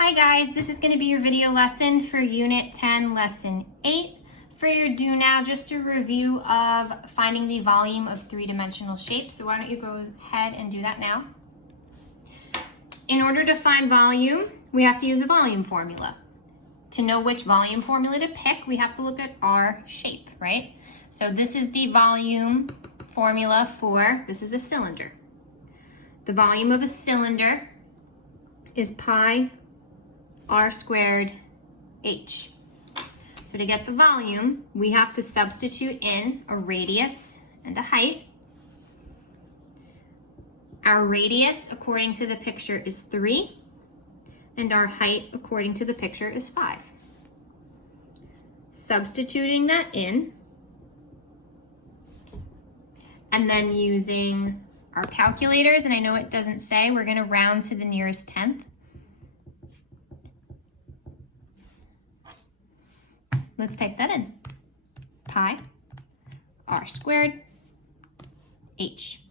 Hi guys, this is going to be your video lesson for Unit 10, Lesson 8. For your do now, just a review of finding the volume of three-dimensional shapes. So why don't you go ahead and do that now. In order to find volume, we have to use a volume formula. To know which volume formula to pick, we have to look at our shape, right? So this is the volume formula for, this is a cylinder. The volume of a cylinder is pi r squared h. So to get the volume, we have to substitute in a radius and a height. Our radius, according to the picture, is 3, and our height, according to the picture, is 5. Substituting that in, and then using our calculators, and I know it doesn't say, we're going to round to the nearest tenth. Let's type that in. Pi r squared h.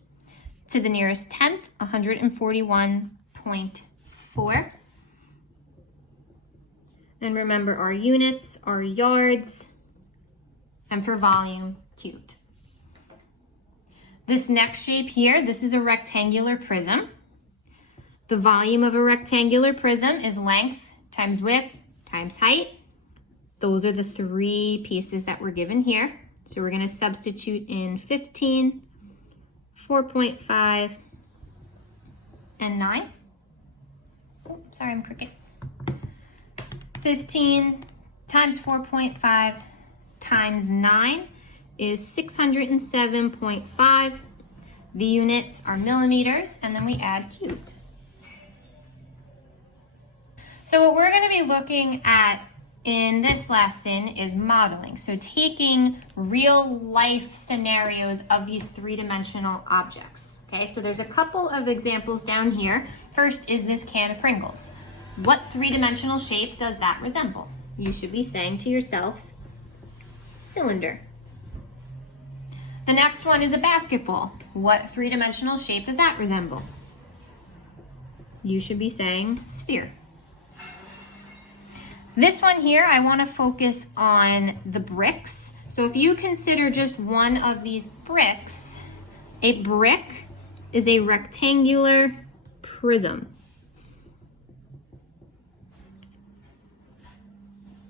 To the nearest tenth, 141.4. And remember, our units are yards, and for volume, cubed. This next shape here, this is a rectangular prism. The volume of a rectangular prism is length times width times height. Those are the three pieces that were given here. So we're going to substitute in 15, 4.5, and 9. Oh, sorry, I'm crooked. 15 times 4.5 times 9 is 607.5. The units are millimeters, and then we add cubed. So what we're going to be looking at in this lesson is modeling. So taking real life scenarios of these three-dimensional objects. Okay, so there's a couple of examples down here. First is this can of Pringles. What three-dimensional shape does that resemble? You should be saying to yourself, cylinder. The next one is a basketball. What three-dimensional shape does that resemble? You should be saying sphere. This one here, I want to focus on the bricks. So if you consider just one of these bricks, a brick is a rectangular prism.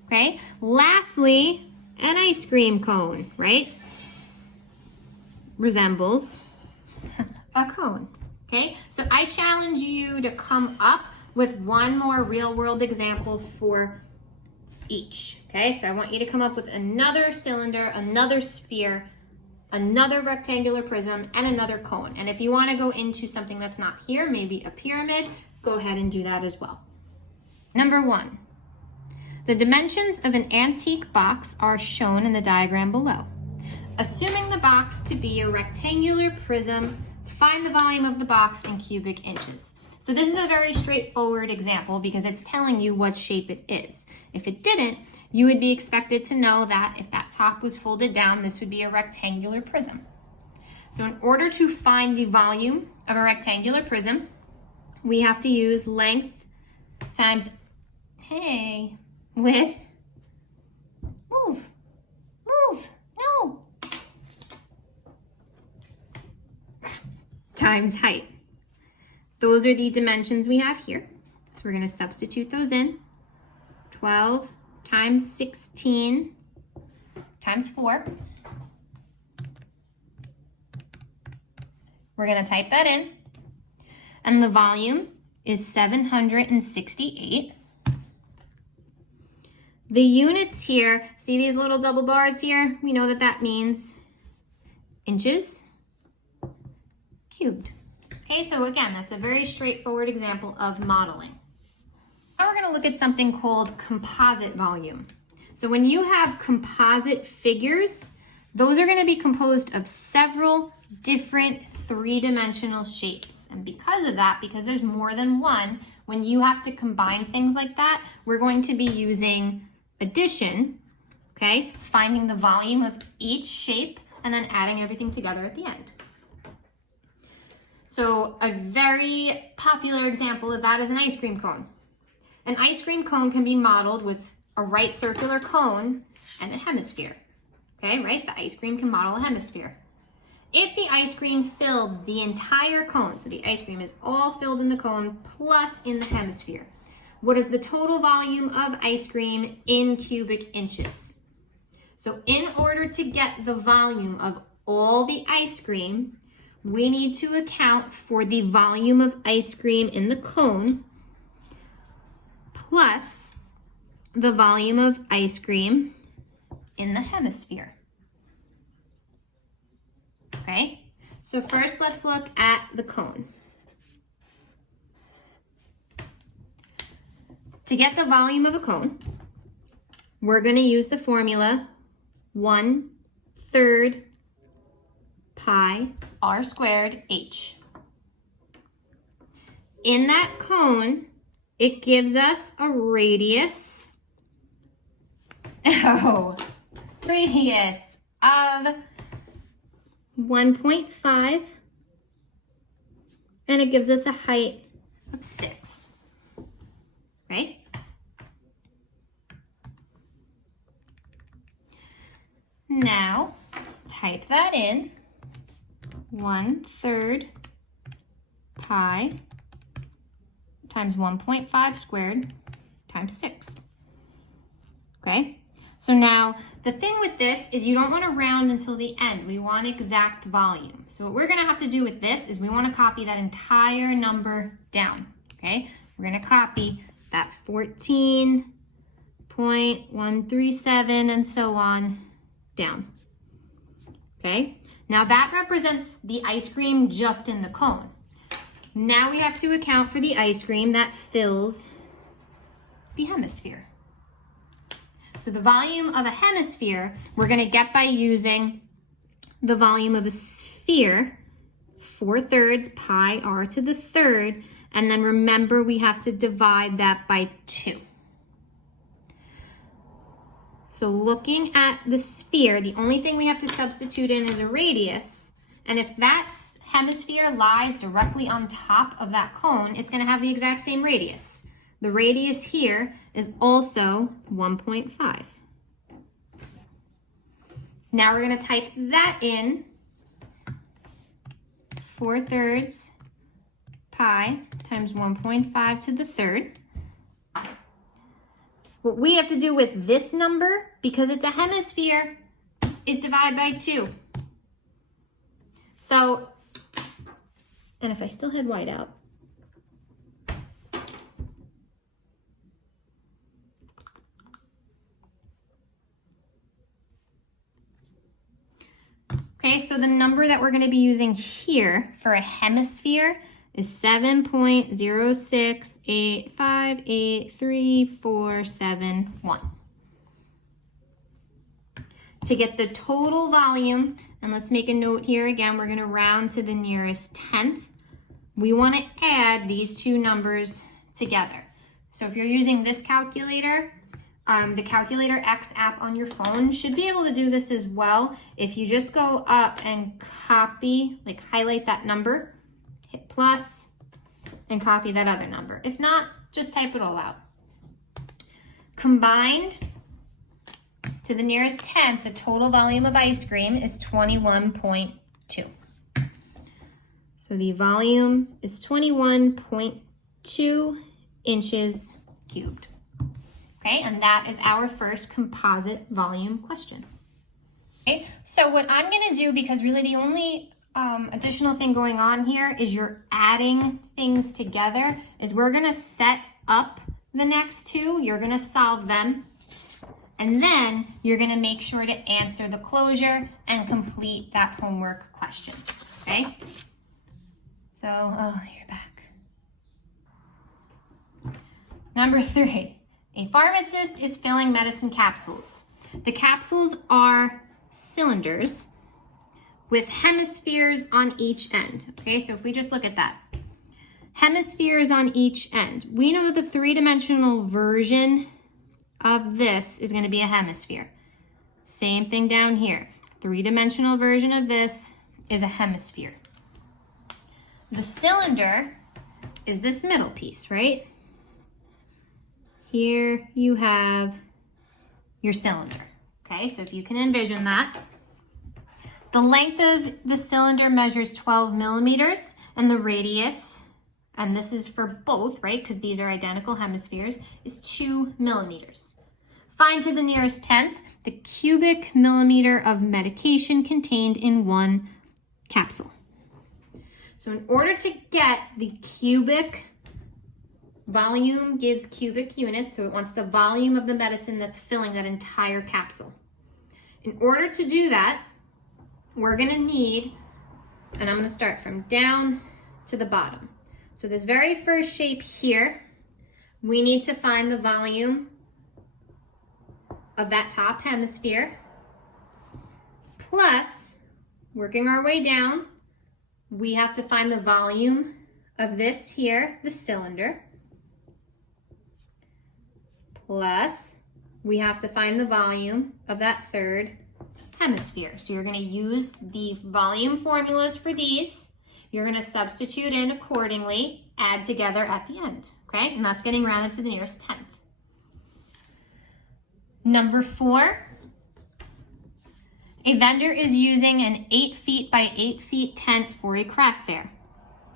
Okay, lastly, an ice cream cone, right? Resembles a cone, okay? So I challenge you to come up with one more real world example for each, okay? So I want you to come up with another cylinder, another sphere, another rectangular prism, and another cone. And if you want to go into something that's not here, maybe a pyramid, go ahead and do that as well. Number 1, the dimensions of an antique box are shown in the diagram below. Assuming the box to be a rectangular prism, find the volume of the box in cubic inches. So this is a very straightforward example because it's telling you what shape it is. If it didn't, you would be expected to know that if that top was folded down, this would be a rectangular prism. So in order to find the volume of a rectangular prism, we have to use length times, width, move, no, times height. Those are the dimensions we have here. So we're going to substitute those in. 12 times 16 times 4. We're going to type that in. And the volume is 768. The units here, see these little double bars here? We know that that means inches cubed. Okay, so again, that's a very straightforward example of modeling. Now we're going to look at something called composite volume. So when you have composite figures, those are going to be composed of several different three-dimensional shapes. And because of that, because there's more than one, when you have to combine things like that, we're going to be using addition, okay? Finding the volume of each shape and then adding everything together at the end. So a very popular example of that is an ice cream cone. An ice cream cone can be modeled with a right circular cone and a hemisphere. Okay, right? The ice cream can model a hemisphere. If the ice cream fills the entire cone, so the ice cream is all filled in the cone plus in the hemisphere, what is the total volume of ice cream in cubic inches? So in order to get the volume of all the ice cream, we need to account for the volume of ice cream in the cone plus the volume of ice cream in the hemisphere. Okay, so first let's look at the cone. To get the volume of a cone, we're going to use the formula 1/3 pi r squared h. In that cone, it gives us a radius, radius of 1.5, and it gives us a height of 6, right? Now, type that in, 1/3 pi times 1.5 squared times 6, okay? So now, the thing with this is you don't want to round until the end. We want exact volume. So what we're going to have to do with this is we want to copy that entire number down, okay? We're going to copy that 14.137 and so on down, okay? Now that represents the ice cream just in the cone. Now we have to account for the ice cream that fills the hemisphere. So the volume of a hemisphere, we're going to get by using the volume of a sphere, 4/3 pi r to the third, and then remember we have to divide that by 2. So looking at the sphere, the only thing we have to substitute in is a radius, and if that hemisphere lies directly on top of that cone, it's going to have the exact same radius. The radius here is also 1.5. Now we're going to type that in, 4/3 pi times 1.5 to the third. What we have to do with this number, because it's a hemisphere, is divide by 2. So, and if I still had white out, okay, so the number that we're going to be using here for a hemisphere is 7.06858347.1. To get the total volume, and let's make a note here again, we're going to round to the nearest tenth. We want to add these two numbers together. So if you're using this calculator, the Calculator X app on your phone should be able to do this as well. If you just go up and copy, like highlight that number, hit plus, and copy that other number. If not, just type it all out. Combined to the nearest tenth, the total volume of ice cream is 21.2. So the volume is 21.2 inches cubed. Okay, and that is our first composite volume question. Okay, so what I'm going to do, because really the only additional thing going on here is you're adding things together, is we're going to set up the next two, you're going to solve them, and then you're going to make sure to answer the closure and complete that homework question. Okay, so you're back. Number 3. A pharmacist is filling medicine capsules. The capsules are cylinders with hemispheres on each end. Okay, so if we just look at that. Hemispheres on each end. We know that the three-dimensional version of this is going to be a hemisphere. Same thing down here. Three-dimensional version of this is a hemisphere. The cylinder is this middle piece, right? here you have your cylinder. Okay, so if you can envision that. The length of the cylinder measures 12 millimeters and the radius, and this is for both, right, because these are identical hemispheres, is 2 millimeters. Find to the nearest tenth the cubic millimeter of medication contained in one capsule. So in order to get the cubic, volume gives cubic units, so it wants the volume of the medicine that's filling that entire capsule. In order to do that, we're gonna need, and I'm gonna start from down to the bottom. So this very first shape here, we need to find the volume of that top hemisphere, plus, working our way down, we have to find the volume of this here, the cylinder, plus we have to find the volume of that third hemisphere. So you're going to use the volume formulas for these. You're going to substitute in accordingly, add together at the end, okay? And that's getting rounded to the nearest tenth. Number 4, a vendor is using an 8 feet by 8 feet tent for a craft fair.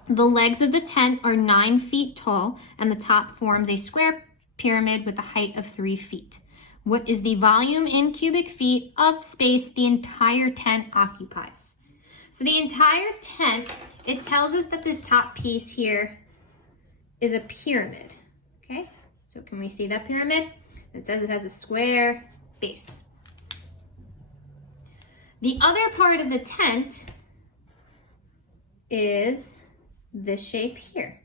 The legs of the tent are 9 feet tall and the top forms a square pyramid with a height of 3 feet. What is the volume in cubic feet of space the entire tent occupies? So the entire tent, it tells us that this top piece here is a pyramid, okay? So can we see that pyramid? It says it has a square base. The other part of the tent is this shape here.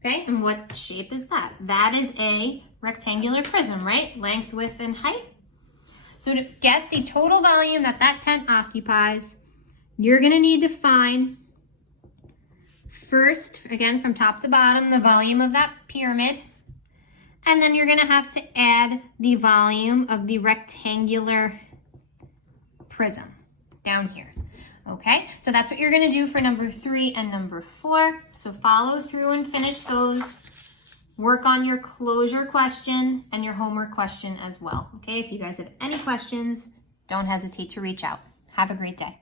Okay, and what shape is that? That is a rectangular prism, right? Length, width, and height. So to get the total volume that that tent occupies, you're gonna need to find first, again, from top to bottom, the volume of that pyramid, and then you're gonna have to add the volume of the rectangular prism down here. Okay, so that's what you're gonna do for number 3 and number 4. So follow through and finish those. Work on your closure question and your homework question as well. Okay, if you guys have any questions, don't hesitate to reach out. Have a great day.